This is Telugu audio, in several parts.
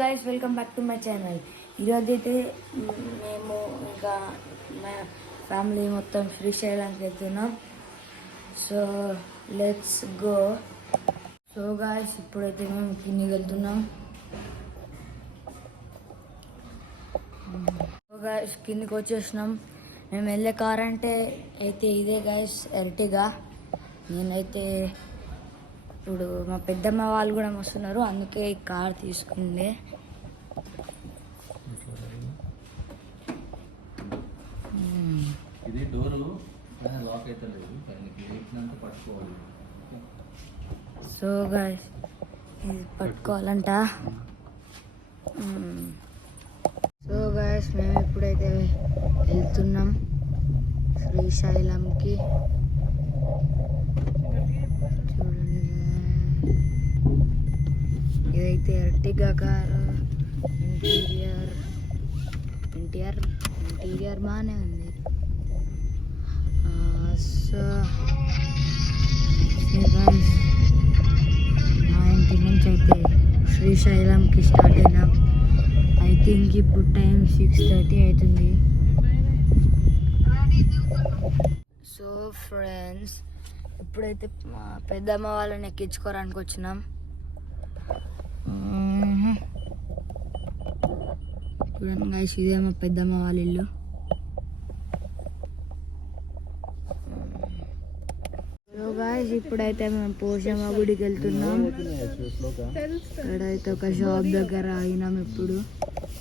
Guys welcome back to my channel. ఈరోజు అయితే మేము ఇంకా మా ఫ్యామిలీ మొత్తం శ్రీశైలానికి వెళ్తున్నాం. So let's go. So guys ఇప్పుడైతే మేము కిందికి వెళ్తున్నాం. సో గైస్ కిందికి వచ్చేసినాం. మేము వెళ్ళే కార్ అంటే అయితే ఇదే గైస్, ఎర్టిగా. నేనైతే ఇప్పుడు మా పెద్దమ్మ వాళ్ళు కూడా వస్తున్నారు, అందుకే ఈ కార్ తీసుకుంది. ఇది డోరు లాక్ అయితే లేదు, పట్టుకోవాలి. సో గైస్ ఇది పట్టుకోవాలంట. సో గైస్ మేము ఇప్పుడైతే వెళ్తున్నాం శ్రీశైలంకి. ఇదైతే ఎర్టిగా కారు. ఇంటీరియర్ బాగానే ఉంది. సో మా ఇంటి నుంచి అయితే శ్రీశైలంకి స్టార్ట్ అయినాం. ఐ థింక్ ఇప్పుడు టైం 6:30 అవుతుంది. సో ఫ్రెండ్స్ ఇప్పుడైతే మా పెద్దమ్మ వాళ్ళని ఎక్కించుకోవడానికి వచ్చినాం. చూడండి గైస్, ఇదే మా పెద్దమ్మ వాళ్ళ ఇల్లు. సో గైస్ ఇప్పుడైతే మేము పోషమ్మ గుడికి వెళ్తున్నాం. ఇక్కడైతే ఒక షాప్ దగ్గర ఆగినాం. ఇప్పుడు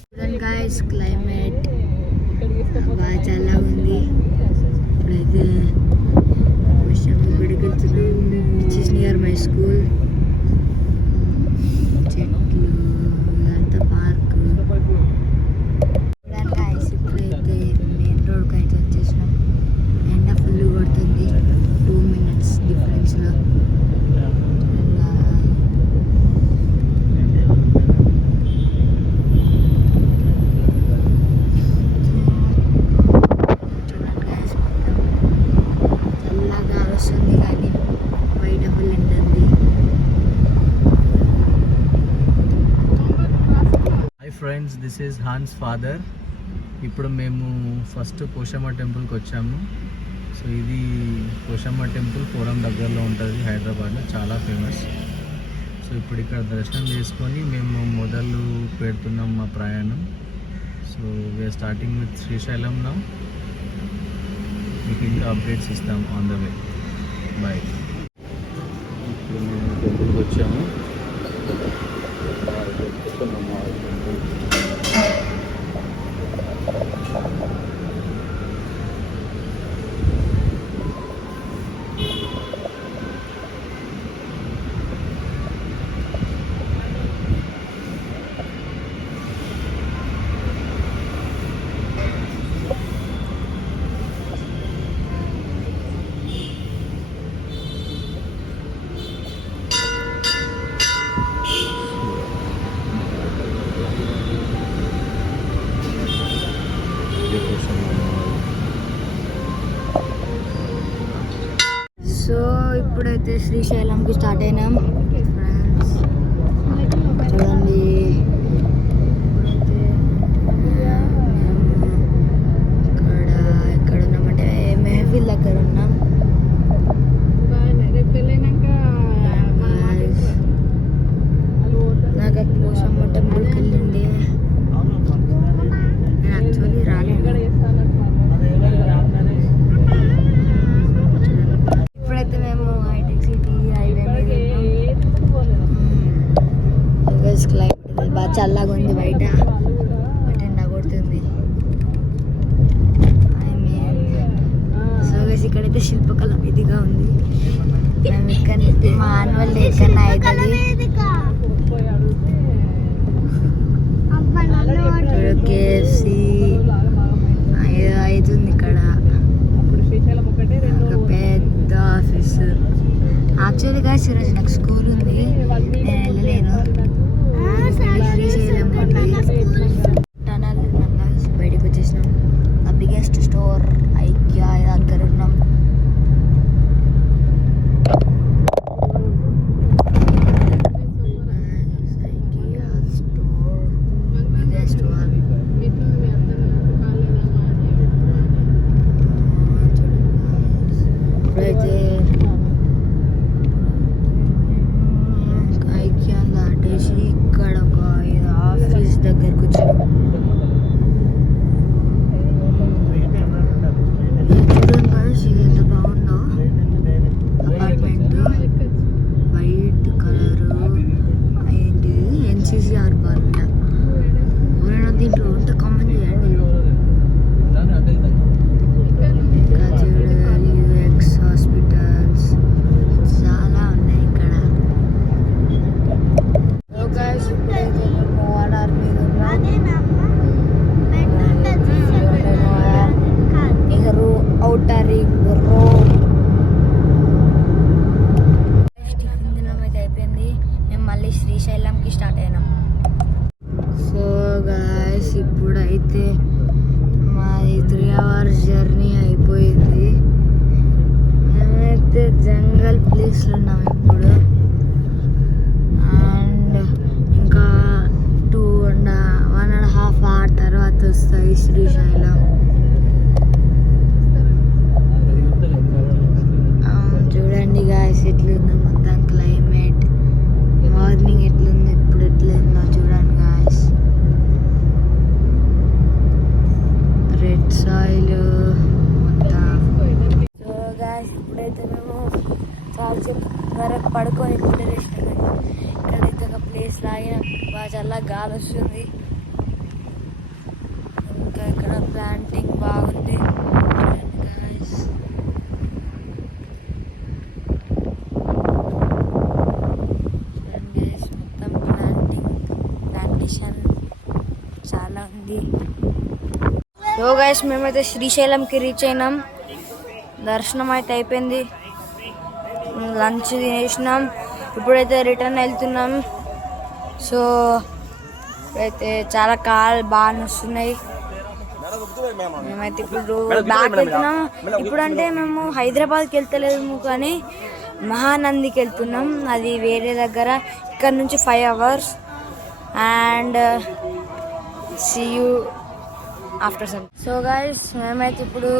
చూడండి గైస్, క్లైమేట్ బాగా చల్లగా ఉంది. ఇప్పుడైతే పోషమ్మ గుడికి వెళ్తున్నాం. Which is near my school. చెట్లు అంతా పార్క్. ఇప్పుడైతే మెయిన్ రోడ్కి అయితే వచ్చేసినాం. ఎండ ఫుల్ కొడుతుంది. 2 minutes డిఫరెన్స్లో. చల్లగా వస్తుంది కానీ బయట ఫుల్ ఎండ ఉంది. Hi friends, this is Hans father. ఇప్పుడు మేము ఫస్ట్ పోషమ్మ టెంపుల్కి వచ్చాము. సో ఇది పోషమ్మ టెంపుల్ పూరం దగ్గరలో ఉంటుంది, హైదరాబాద్లో చాలా ఫేమస్. సో ఇప్పుడు ఇక్కడ దర్శనం చేసుకొని మేము మొదలు పెడుతున్నాం మా ప్రయాణం. So we're starting with Srisailam now. మీకు ఇంకా అప్డేట్స్ ఇస్తాం ఆన్ ద వే. బాయ్. ఇప్పుడు మేము టెంపుల్కి వచ్చాము. సో ఇప్పుడైతే శ్రీశైలంకి స్టార్ట్ అయినాం ఫ్రెండ్స్. చూడండి ఇక్కడ ఉన్నామంటే మెహఫిల్ దగ్గర ఉన్నాం. నాకు పోషమ్మ టెంపుల్కి వెళ్ళింది. నేను యాక్చువల్లీ రాలేదు. ఇప్పుడైతే మేము హైటెక్ సిటీ హైవే మీద క్లైమేట్ బాగా చల్లగా ఉంది. బయట బట్ ఎండ కొడుతుంది. సో గైస్ ఇక్కడైతే శిల్పకళ ఇదిగా ఉంది. మేము ఇక్కడ మా యాన్యువల్ డే కన్నా అవుతుంది. కేఎఫ్సి అవుతుంది ఇక్కడ. ఒక పెద్ద ఆఫీస్. యాక్చువల్లీ గాయస్ ఈరోజు నాకు స్కూల్ ఉంది, నేను వెళ్ళలేను. శ్రీశైలం టనల్ బయటకు వచ్చేసినాం. ద బిగ్గెస్ట్ స్టోర్ ఐక్యా దగ్గర ఉన్నాం. ఐకియా స్టోర్ ఇప్పుడైతే మాది 3 hours జర్నీ అయిపోయింది. మేమైతే జంగల్ ప్లేస్లో ఉన్నాం ఇప్పుడు. అండ్ ఇంకా 1.5 hour తర్వాత వస్తాయి శ్రీశైలం. చూడండి గాయస్ ఎట్లుందో మొత్తం క్లైమేట్. మార్నింగ్ ఎట్లుంది, ఇప్పుడు ఎట్లుందో చూడండి గాయస్. రెడ్ సాయిల్ మొత్తం. సో గాయస్ ఇప్పుడైతే మేము చాలాసేపు వరకు పడుకొని ఇప్పుడు వేసినాం. ఇక్కడైతే ఒక ప్లేస్ లాగిన బాగా చాలా గాలి వస్తుంది. ఇంకా ఇక్కడ ప్లాంటింగ్ బాగుంది గాయస్. మొత్తం ప్లాంటేషన్ చాలా ఉంది. సో గైస్ మేమైతే శ్రీశైలంకి రీచ్ అయినాం. దర్శనం అయితే అయిపోయింది, లంచ్ తినేసినాం. ఇప్పుడైతే రిటర్న్ వెళ్తున్నాం. సో ఇప్పుడైతే చాలా కాళ్ళు బాగా వస్తున్నాయి. మేమైతే ఇప్పుడు బ్యాక్ వెళ్తున్నాం. ఇప్పుడంటే మేము హైదరాబాద్కి వెళ్తలేము కానీ మహానందికి వెళ్తున్నాం. అది వేరే దగ్గర. ఇక్కడ నుంచి 5 hours. And see you after some. So guys మేమైతే ఇప్పుడు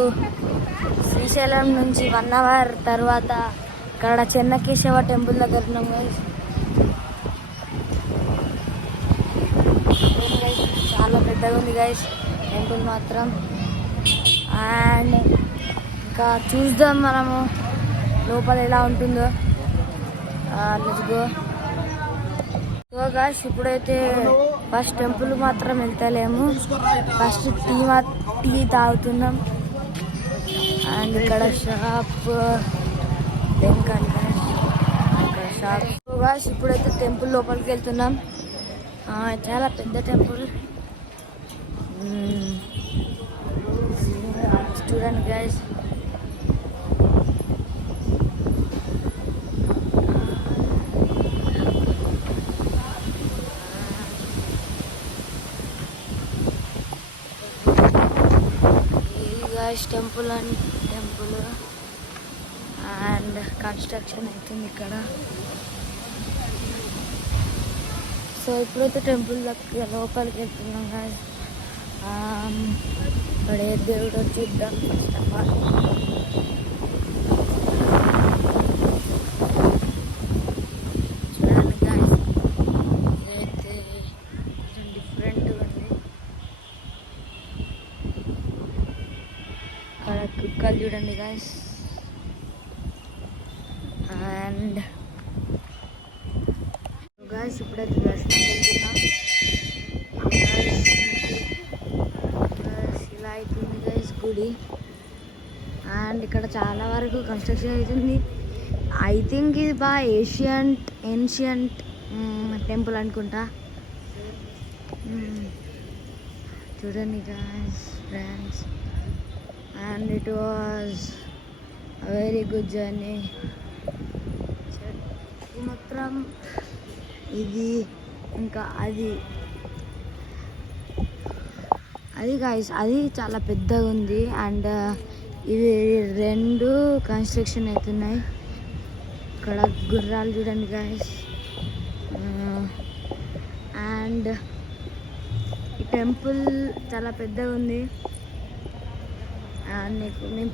శ్రీశైలం నుంచి 1 hour తర్వాత ఇక్కడ చెన్నకేశవ టెంపుల్ దగ్గర ఉన్నాం గైస్. చాలా పెద్దగా ఉంది గైస్ టెంపుల్ మాత్రం. అండ్ ఇంకా చూద్దాం మనము లోపల ఎలా ఉంటుందో. Let's go. సో గైస్ ఇప్పుడైతే ఫస్ట్ టెంపుల్ మాత్రం వెళ్తలేము, ఫస్ట్ టీ తాగుతున్నాం. అండ్ ఇక్కడ షాప్ ఇక్కడ షాప్. సో గైస్ ఇప్పుడైతే టెంపుల్ లోపలికి వెళ్తున్నాం. చాలా పెద్ద టెంపుల్. చూడండి గైస్. టెంపుల్ అండ్ కన్స్ట్రక్షన్ అవుతుంది ఇక్కడ. సో ఇప్పుడైతే టెంపుల్ లోపలికి వెళ్తున్నాం గాయస్. ఇక్కడ ఏ దేవుడు చూద్దాం ఫస్ట్ ఆఫ్ ఆల్. చూడండి గాయస్ ఇదైతే కొంచెం డిఫరెంట్గా ఉంది. ఇక్కడ కుక్కలు చూడండి గాయస్. అండ్ గాయస్ ఇప్పుడైతే దర్శనం వెళ్తున్నాం. ఇలా అవుతుంది గాయస్ గుడి. అండ్ ఇక్కడ చాలా వరకు కన్స్ట్రక్షన్ అవుతుంది. ఐ థింక్ ఇది బాగా ఏన్షియంట్ టెంపుల్ అనుకుంటా. చూడండి guys friends. And it was a very good journey. మాత్రం ఇది ఇంకా అది గాయస్ అది చాలా పెద్దగా ఉంది. అండ్ ఇవి 2 కన్స్ట్రక్షన్ అవుతున్నాయి. ఇక్కడ గుర్రాలు చూడండి గాయస్. అండ్ ఈ టెంపుల్ చాలా పెద్దగా ఉంది. నీకు నేను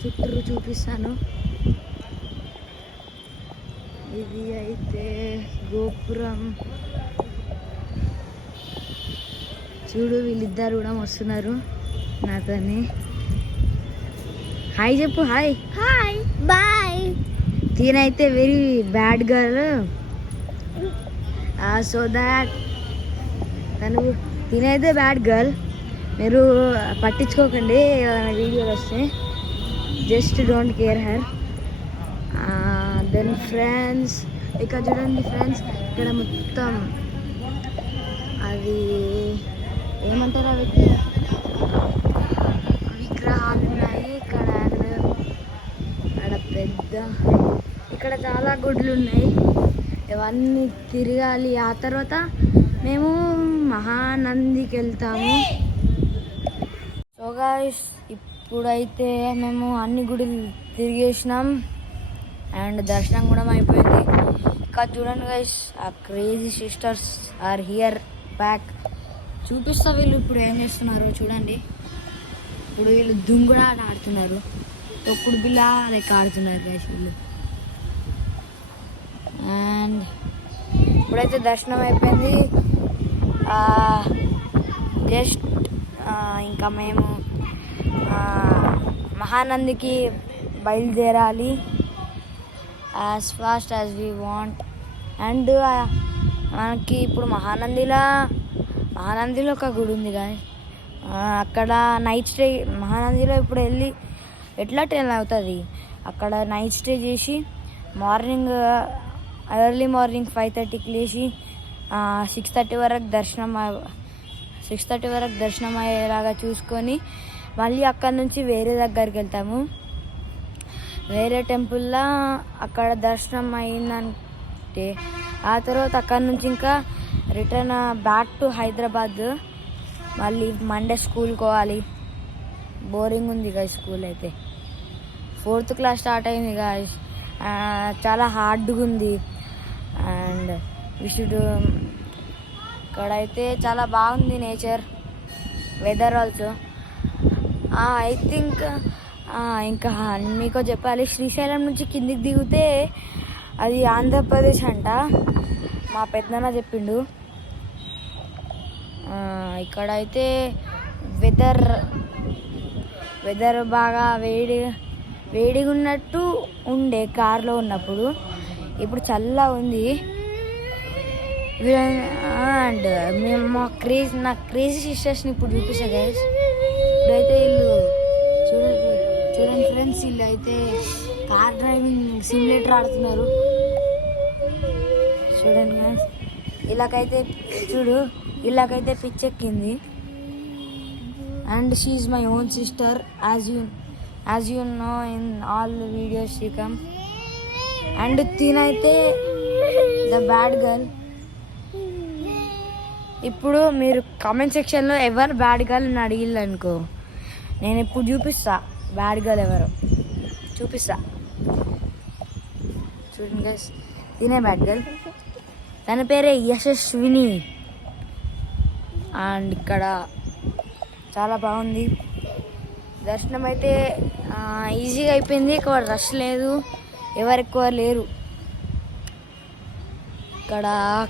చుట్టూరు చూపిస్తాను. ఇది అయితే గోపురం. చూడు వీళ్ళిద్దరు కూడా వస్తున్నారు నాతోని. హాయ్ చెప్పు. Hi bye. తినైతే very bad girl. So that తినైతే బ్యాడ్ గర్ల్. మీరు పట్టించుకోకండి వీడియోలు వస్తే. Just don't care her. Then friends ఇక్కడ చూడండి ఫ్రెండ్స్. ఇక్కడ మొత్తం అది ఏమంటారు అవి విగ్రహాలు ఉన్నాయి ఇక్కడ. పెద్ద ఇక్కడ చాలా గుడులు ఉన్నాయి. ఇవన్నీ తిరగాలి. ఆ తర్వాత మేము మహానందికి వెళ్తాము. సో గాయ్స్ ఇప్పుడైతే మేము అన్ని గుడులు తిరిగేసినాం అండ్ దర్శనం కూడా అయిపోయింది. ఇంకా చూడండి గైస్, ఆ crazy sisters are here back. చూపిస్తా వీళ్ళు ఇప్పుడు ఏం చేస్తున్నారు చూడండి. ఇప్పుడు వీళ్ళు దుంగుడా ఆట ఆడుతున్నారు, తొక్కుడు బిల్ల లెక్క ఆడుతున్నారు గైస్ వీళ్ళు. అండ్ ఇప్పుడైతే దర్శనం అయిపోయింది. జస్ట్ ఇంకా మేము మహానందికి బయలుదేరాలి as fast as we want. And మనకి ఇప్పుడు మహానందిలో ఒక గుడి ఉంది కానీ అక్కడ నైట్ స్టే. మహానందిలో ఇప్పుడు వెళ్ళి ఎట్లా 10 అవుతుంది. అక్కడ నైట్ స్టే చేసి ఎర్లీ మార్నింగ్ 5:30కి లేచి 6:30 వరకు దర్శనం అయ్యేలాగా చూసుకొని మళ్ళీ అక్కడ నుంచి వేరే దగ్గరికి వెళ్తాము. వేరే టెంపుల్లో అక్కడ దర్శనం అయిందంటే ఆ తర్వాత అక్కడ నుంచి ఇంకా రిటర్న్ బ్యాక్ టు హైదరాబాద్. మళ్ళీ మండే స్కూల్కి పోవాలి. బోరింగ్ ఉంది గాయస్ స్కూల్ అయితే. 4th క్లాస్ స్టార్ట్ అయింది గాయస్. చాలా హార్డ్గా ఉంది. అండ్ ఇక్కడైతే చాలా బాగుంది nature, weather also. I think ఇంకా మీకు చెప్పాలి, శ్రీశైలం నుంచి కిందికి దిగితే అది ఆంధ్రప్రదేశ్ అంట, మా పెద్దనాన్న చెప్పిండు. ఇక్కడైతే వెదర్ బాగా వేడిగా ఉన్నట్టు ఉండే కార్లో ఉన్నప్పుడు. ఇప్పుడు చల్లగా ఉంది. అండ్ మేము నా క్రేజీ సిస్టర్స్ని ఇప్పుడు చూపిస్తా గైస్. ఇప్పుడైతే వీళ్ళు చూడండి ఫ్రెండ్స్, వీళ్ళు అయితే కార్ డ్రైవింగ్ సిమ్యులేటర్ ఆడుతున్నారు. చూడండి గైస్, ఇలాగైతే పిచ్చెక్కింది. And she is my own sister, as you know in all videos she come. And తినైతే ద బ్యాడ్ గర్ల్. ఇప్పుడు మీరు కామెంట్ సెక్షన్లో ఎవరు బ్యాడ్ గర్ల్ అని అడిగిళ్ళు అనుకో, నేను ఇప్పుడు చూపిస్తా బ్యాడ్ గర్ల్ ఎవరో చూపిస్తా. చూడండి గైస్, తినే బ్యాడ్ గర్ల్, తన పేరే యశస్విని. అండ్ ఇక్కడ చాలా బాగుంది. దర్శనం అయితే ఈజీగా అయిపోయింది. ఎక్కువ రష్ లేదు, ఎవరు ఎక్కువ లేరు. ఇక్కడ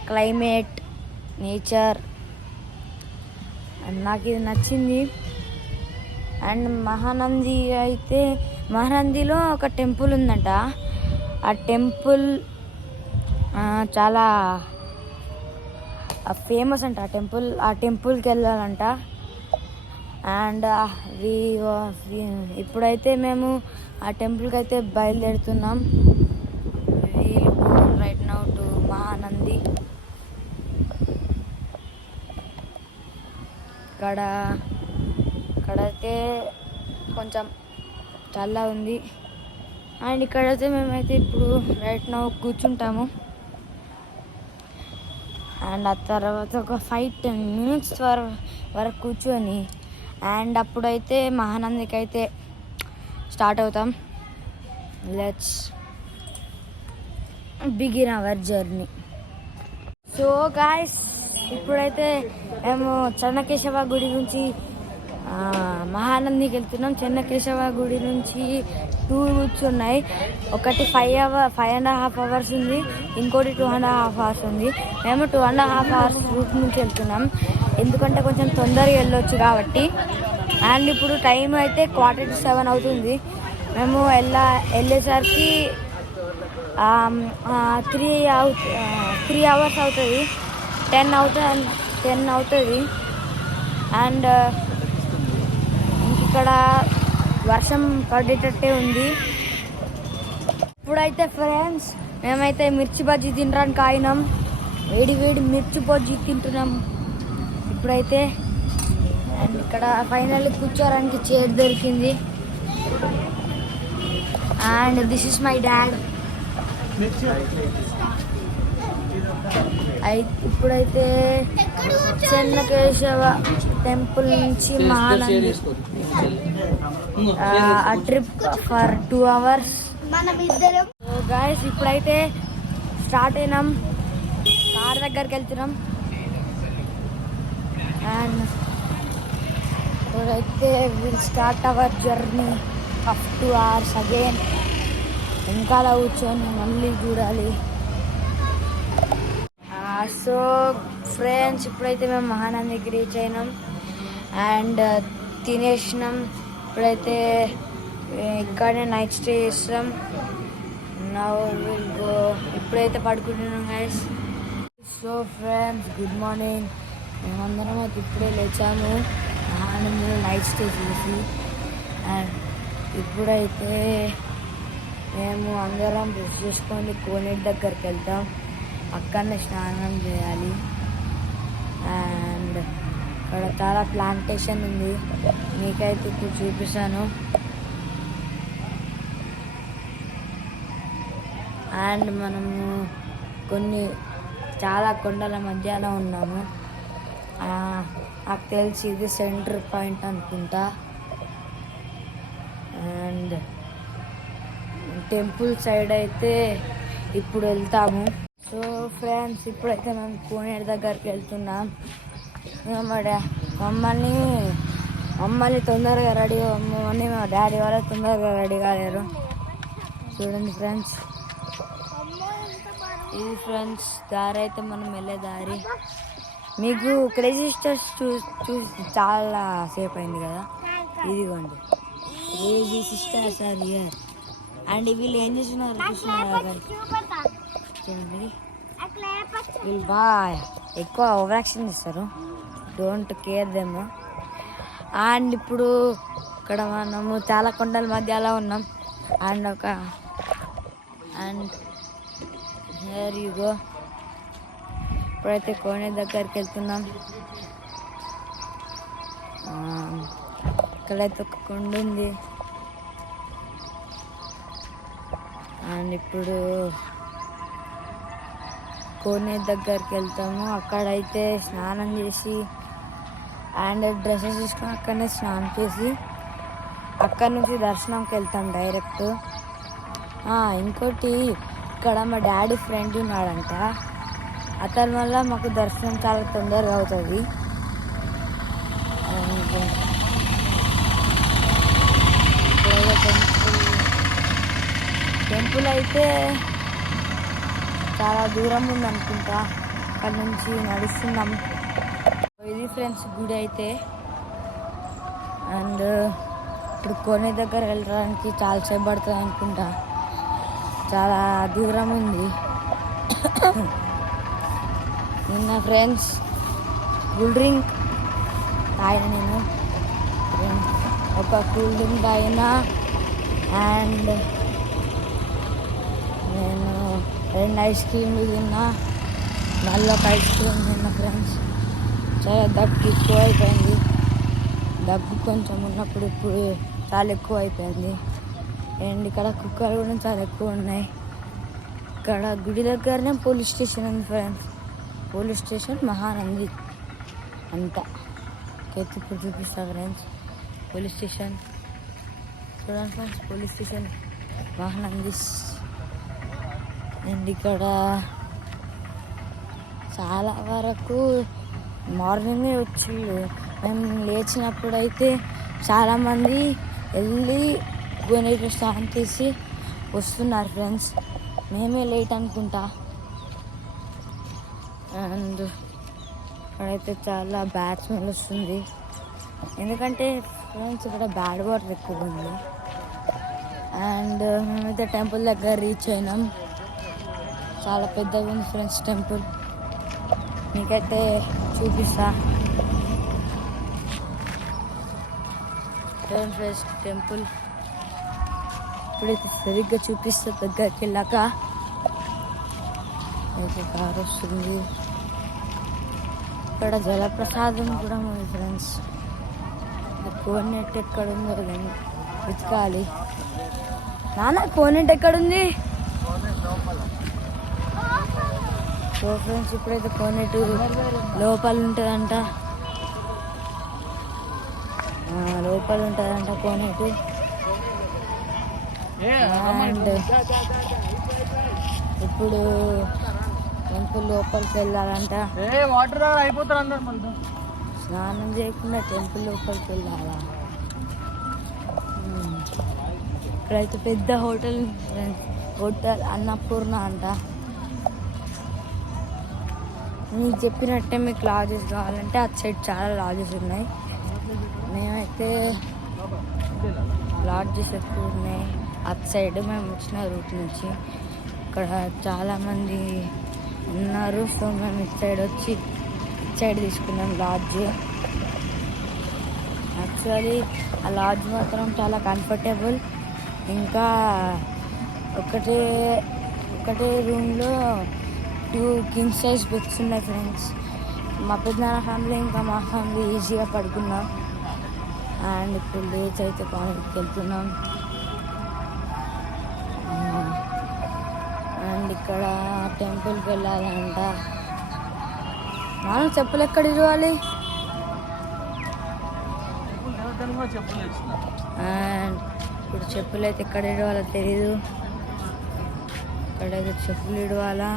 క్లైమేట్, నేచర్ అండ్ నాకు ఇది నచ్చింది. అండ్ మహానందిలో ఒక టెంపుల్ ఉందంట. ఆ టెంపుల్ చాలా ఫేమస్ అంట. ఆ టెంపుల్కి వెళ్ళాలంట. అండ్ ఇప్పుడైతే మేము ఆ టెంపుల్కి అయితే బయలుదేరుతున్నాం. Right now to Mahanandi. ఇక్కడైతే కొంచెం చల్ల ఉంది. అండ్ ఇక్కడైతే మేమైతే ఇప్పుడు రైట్ నౌ కూర్చుంటాము. అండ్ ఆ తర్వాత ఒక 5-10 minutes వరకు కూర్చొని అండ్ అప్పుడైతే మహానందికి అయితే స్టార్ట్ అవుతాం. Let's begin our journey. So guys, ఇప్పుడైతే మేము చెన్నకేశవ గుడి నుంచి మహానందికి వెళ్తున్నాం. చెన్నకేశవ గుడి నుంచి 2 routes ఉన్నాయి. ఒకటి 5.5 hours ఉంది, ఇంకోటి 2.5 hours ఉంది. మేము 2.5 hours రూట్ నుంచి వెళ్తున్నాం, ఎందుకంటే కొంచెం తొందరగా వెళ్ళొచ్చు కాబట్టి. అండ్ ఇప్పుడు టైం అయితే 6:45 అవుతుంది. మేము వెళ్ళేసరికి 3 hours అవుతుంది, 10 అవుతుంది. అండ్ ఇక్కడ వర్షం పడేటట్టే ఉంది. ఇప్పుడైతే ఫ్రెండ్స్ మేమైతే మిర్చి బజ్జీ తినడానికి ఆగినాం. వేడి మిర్చి బజ్జీ తింటున్నాం ఇప్పుడైతే. అండ్ ఇక్కడ ఫైనల్లీ కూర్చోడానికి చైర్ దొరికింది. And this is my dad. ఇప్పుడైతే చెన్నకేశవ టెంపుల్ నుంచి మహానంది ఆ ట్రిప్ ఫర్ 2 hours. గాయస్ ఇప్పుడైతే స్టార్ట్ అయినాం, కార్ దగ్గరికి వెళ్తున్నాం. అండ్ ఇప్పుడైతే will start our journey of 2 hours again. వెనకాల కూర్చొని మళ్ళీ చూడాలి. సో ఫ్రెండ్స్ ఇప్పుడైతే మేము మహానందికి రీచ్ అయినాం అండ్ తినేసినాం. ఇప్పుడైతే ఇక్కడనే నైట్ స్టే చేస్తాం. Now will go. ఇప్పుడైతే పడుకుంటున్నాం guys. So friends good morning. మేమందరం అయితే ఇప్పుడే లేచాము మహానందిలో నైట్ స్టే చేసి. అండ్ ఇప్పుడైతే మేము అందరం బ్రష్ చేసుకొని కోనేటి దగ్గరికి వెళ్తాం. అక్కడనే స్నానం చేయాలి. అండ్ ఇక్కడ చాలా ప్లాంటేషన్ ఉంది, మీకైతే ఇప్పుడు చూపిస్తాను. అండ్ మనము చాలా కొండల మధ్యలో ఉన్నాము. నాకు తెలిసి ఇది సెంటర్ పాయింట్ అనుకుంటా. అండ్ టెంపుల్ సైడ్ అయితే ఇప్పుడు వెళ్తాము. సో ఫ్రెండ్స్ ఇప్పుడైతే మేము కోనేరు దగ్గరికి వెళ్తున్నాం. మమ్మల్ని తొందరగా రెడీ అమ్మని మా డాడీ వాళ్ళు తొందరగా రెడీ కాలేరు. చూడండి ఫ్రెండ్స్, ఇది ఫ్రెండ్స్ దారి అయితే మనం వెళ్ళే దారి. మీకు క్రేజీ సిస్టర్స్ చూసి చాలా సేపు అయింది కదా. ఇదిగోండి crazy sisters are here. And వీళ్ళు ఏం చేస్తున్నారు చూస్తున్నారు చూడండి. వీళ్ళు బాగా ఎక్కువ ఓవర్ యాక్షన్ చేస్తారు. Don't care them. అండ్ ఇప్పుడు ఇక్కడ మనము చాలా కొండల మధ్యలో ఉన్నాం. And here you go. ఇప్పుడైతే కోనేరు దగ్గరికి వెళ్తున్నాం. ఇక్కడైతే ఒక కొండ ఉంది. అండ్ ఇప్పుడు కోనేరు దగ్గరికి వెళ్తాము. అక్కడైతే స్నానం చేసి అండ్ డ్రెస్సెస్ తీసుకొని అక్కడనే స్నానం చేసి అక్కడ నుంచి దర్శనంకి వెళ్తాం డైరెక్ట్. ఇంకోటి ఇక్కడ మా డాడీ ఫ్రెండ్ ఉన్నాడంట. అతని వల్ల మాకు దర్శనం చాలా తొందరగా అవుతుంది. టెంపుల్ అయితే చాలా దూరం ఉంది అనుకుంటా. అక్కడ నుంచి నడుస్తున్నాం. ఇది ఫ్రెండ్స్ గుడి అయితే. అండ్ ఇప్పుడు కోనేరు దగ్గర వెళ్ళడానికి చాలా సేపు పడుతుంది అనుకుంటా, చాలా దూరం ఉంది. నిన్న ఫ్రెండ్స్ కూల్ డ్రింక్ తాగిన, నేను ఒక కూల్ డ్రింక్ తాగిన. అండ్ నేను 2 ఐస్ క్రీమ్లు తిన్నా, మళ్ళీ ఒక ఐస్ క్రీమ్ తిన్నా ఫ్రెండ్స్. చాలా దగ్గు ఎక్కువ అయిపోయింది. దగ్గు కొంచెం ఉన్నప్పుడు ఇప్పుడు చాలా ఎక్కువ అయిపోయింది. అండ్ ఇక్కడ కుక్కలు కూడా చాలా ఎక్కువ ఉన్నాయి. ఇక్కడ గుడి దగ్గరనే పోలీస్ స్టేషన్ ఉంది ఫ్రెండ్స్. పోలీస్ స్టేషన్ మహానంది అంతా ఇప్పుడు చూపిస్తా ఫ్రెండ్స్. పోలీస్ స్టేషన్ చూడండి friends, police station Mahanandi. And ఇక్కడ చాలా వరకు మార్నింగే వచ్చిళ్ళు. మేము లేచినప్పుడు అయితే చాలామంది వెళ్ళి కోనేరు స్నానం చేసి వస్తున్నారు ఫ్రెండ్స్. మేమే లేట్ అనుకుంటా. అండ్ ఇక్కడైతే చాలా బ్యాడ్ స్మెల్ వస్తుంది, ఎందుకంటే ఫ్రెండ్స్ ఇక్కడ బ్యాడ్ వాటర్ ఎక్కువ ఉంది. అండ్ మేమైతే టెంపుల్ దగ్గర రీచ్ అయినాం. చాలా పెద్దగా ఉంది ఫ్రెండ్స్ టెంపుల్, మీకైతే చూపిస్తా. ఫ్రెండ్స్ టెంపుల్ ఇప్పుడైతే సరిగ్గా చూపిస్తా. దగ్గరికి వెళ్ళాక అయితే కారు వస్తుంది. ఇక్కడ జలప్రసాదం కూడా ఉంది ఫ్రెండ్స్. కోనేట్ ఎక్కడ ఉందో వెతకాలి. నాన్న కోనేట్ ఎక్కడుంది? సో ఫ్రెండ్స్ ఇప్పుడైతే కోనేటి లోపల ఉంటుందంట, లోపల ఉంటుందంట కోనేటి. అండ్ ఇప్పుడు టెంపుల్ లోపలికి వెళ్ళాలంట. వాటర్ అయిపోతారు అందరు, స్నానం చేయకుండా టెంపుల్ లోపలికి వెళ్ళాలా? ఇక్కడైతే పెద్ద హోటల్ అన్నపూర్ణ అంట. మీకు చెప్పినట్టే మీకు లాడ్జెస్ కావాలంటే అటు సైడ్ చాలా లాడ్జెస్ ఉన్నాయి. మేమైతే లాడ్జెస్ ఎక్కువ ఉన్నాయి అటు సైడ్, మేము వచ్చిన రూట్ నుంచి. ఇక్కడ చాలామంది ఉన్నారు, సో మేము ఇటు సైడ్ వచ్చి ఇటు సైడ్ తీసుకున్నాం లాడ్జ్. యాక్చువల్లీ ఆ లాడ్జ్ మాత్రం చాలా కంఫర్టబుల్. ఇంకా ఒకటే రూమ్లో 2 కింగ్ సైజ్ బెడ్స్ ఉన్నాయి ఫ్రెండ్స్. మా పెద్దనాన్న ఫ్యామిలీ ఇంకా మా ఫ్యామిలీ ఈజీగా పడుకున్నాం. అండ్ ఇప్పుడు లేచి అయితే కాలేజ్కి వెళ్తున్నాం. అండ్ ఇక్కడ టెంపుల్కి వెళ్ళాలంట. నాన్న చెప్పులు ఎక్కడ ఇవ్వాలి? అండ్ ఇప్పుడు చెప్పులు అయితే ఎక్కడ ఇవ్వాలో తెలీదు. ఇక్కడైతే చెప్పులు ఇవ్వాలా.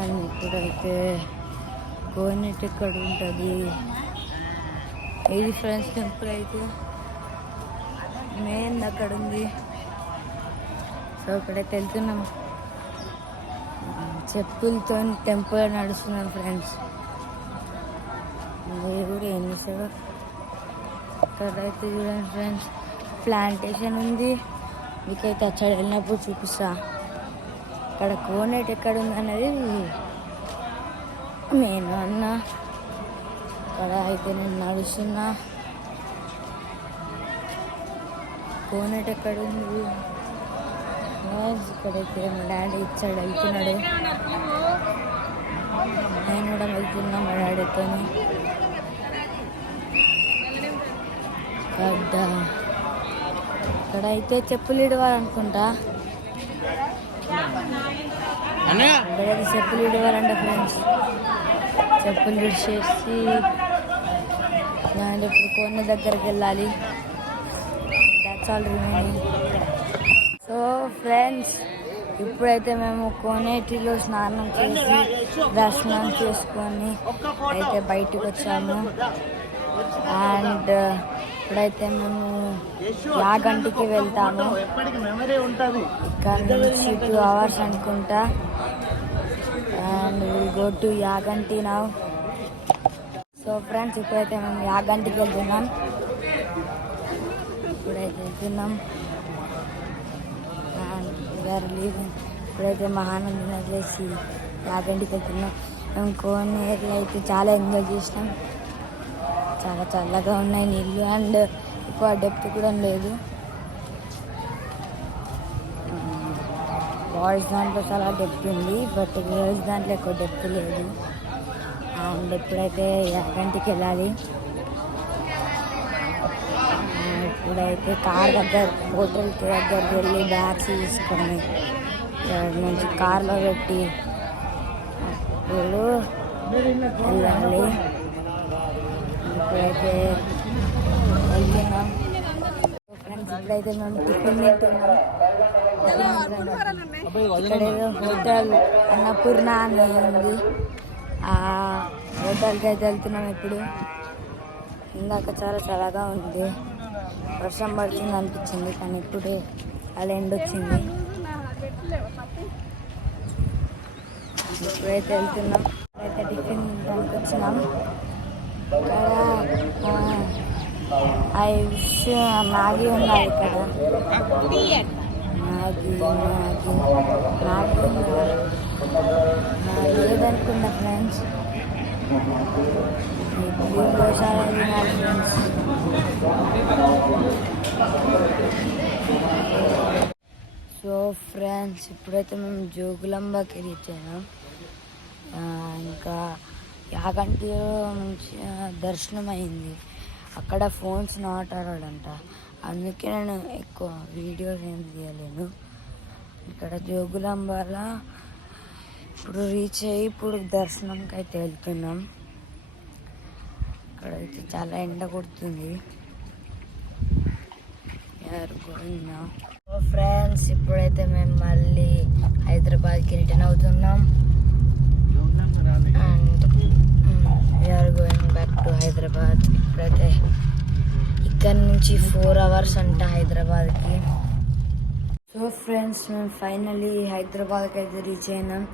అండ్ ఇప్పుడైతే కోనేటి ఎక్కడ ఉంటుంది? ఇది ఫ్రెండ్స్ టెంపుల్ అయితే మెయిన్ అక్కడ ఉంది. సో ఇక్కడైతే వెళ్తున్నాం, చెప్పులతో టెంపుల్ నడుస్తున్నాం ఫ్రెండ్స్. మీరు కూడా ఏం చేస్తారు? ఇక్కడైతే చూడండి ఫ్రెండ్స్, ప్లాంటేషన్ ఉంది. మీకైతే అక్కడ వెళ్ళినప్పుడు చూపిస్తా. ఇక్కడ కోనేటి ఎక్కడ ఉంది అనేది నేను అన్న. ఇక్కడ అయితే నేను నడుస్తున్నా. కోనేటి ఎక్కడ ఉంది? ఇక్కడైతే మా డాడీ ఇచ్చాడు, వెళ్తున్నాడు. నేను కూడా వెళ్తున్నా మా డాడీతో. ఇక్కడైతే చెప్పులు ఇవ్వాలనుకుంటా. ఇక్కడైతే చెప్పులు ఇవ్వాలంట ఫ్రెండ్స్. చెప్పులు ఇచ్చేసి నేను ఇప్పుడు కోన దగ్గరికి వెళ్ళాలి. That's all remaining. So friends ఇప్పుడైతే మేము కోనేటిలో స్నానం చేసి దర్శనం చేసుకొని అయితే బయటకు వచ్చాము. అండ్ ఇప్పుడైతే మేము యాగంటికి వెళ్తాము. ఇక్కడ నుంచి 2 hours అనుకుంటా. And will go to Yaganti now. So friends ఇప్పుడైతే మేము యాగంటికి వెళ్తున్నాం. And we're leaving. ఇప్పుడైతే మహానందిని వదిలేసి యాగంటికి వెళ్తున్నాం. మేము కోనేరులో అయితే చాలా ఎంజాయ్ చేసినాం. చాలా చల్లగా ఉన్నాయి నీళ్ళు. అండ్ ఎక్కువ డెప్త్ కూడా లేదు. బాయ్స్ దాంట్లో చాలా డెప్త్ ఉంది, బట్ గర్ల్స్ దాంట్లో ఎక్కువ డెప్త్ లేదు. అండ్ ఇప్పుడైతే యాగంటికి వెళ్ళాలి. ఇప్పుడైతే కార్ హోటల్ దగ్గరికి వెళ్ళి బ్యాగ్స్ తీసుకొని నుంచి కార్లో పెట్టి అప్పుడు వెళ్ళాలి. ఇప్పుడైతే వెళ్తున్నాం ఫ్రెండ్స్. ఇప్పుడైతే మేము టిఫిన్ తింటున్నాం. ఇక్కడ హోటల్ అన్నపూర్ణ అని ఉంది. ఆ హోటల్కి అయితే వెళ్తున్నాం ఇప్పుడు. ఇందాక చాలా చల్లగా ఉంది, వర్షం పడుతుంది అనిపించింది, కానీ ఇప్పుడే అలా ఎండ వచ్చింది. ఇప్పుడైతే వెళ్తున్నాం. అయితే టిఫిన్ దానికి వచ్చినాం. ఇక్కడ మ్యాగీ ఉన్నాయి. ఇక్కడ మ్యాగీ లేదనుకున్నా ఫ్రెండ్స్. చాలా తినాలి ఫ్రెండ్స్. సో ఫ్రెండ్స్ ఇప్పుడైతే మేము జోగులాంబకి రీచాము. ఇంకా యాగంటిలో మంచి దర్శనం అయింది. అక్కడ ఫోన్స్ నాట్ అలౌడ్ అంట, అందుకే నేను ఎక్కువ వీడియోస్ ఏం తీయలేను. ఇక్కడ జోగులాంబాల ఇప్పుడు రీచ్ అయ్యి ఇప్పుడు దర్శనంకి అయితే వెళ్తున్నాం. ఇక్కడైతే చాలా ఎండ కొడుతుంది. ఫ్రెండ్స్ ఇప్పుడైతే మేము మళ్ళీ హైదరాబాద్కి రిటర్న్ అవుతున్నాం. And we're going back to Hyderabad. ఇప్పుడైతే ఇక్కడ నుంచి 4 hours అంట హైదరాబాద్కి. సో ఫ్రెండ్స్ మేము ఫైనలీ హైదరాబాద్కి అయితే రీచ్ అయినాం.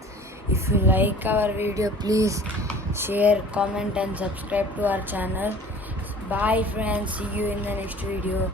If you like our video please share, comment and subscribe to our channel. Bye friends, see you in the next video.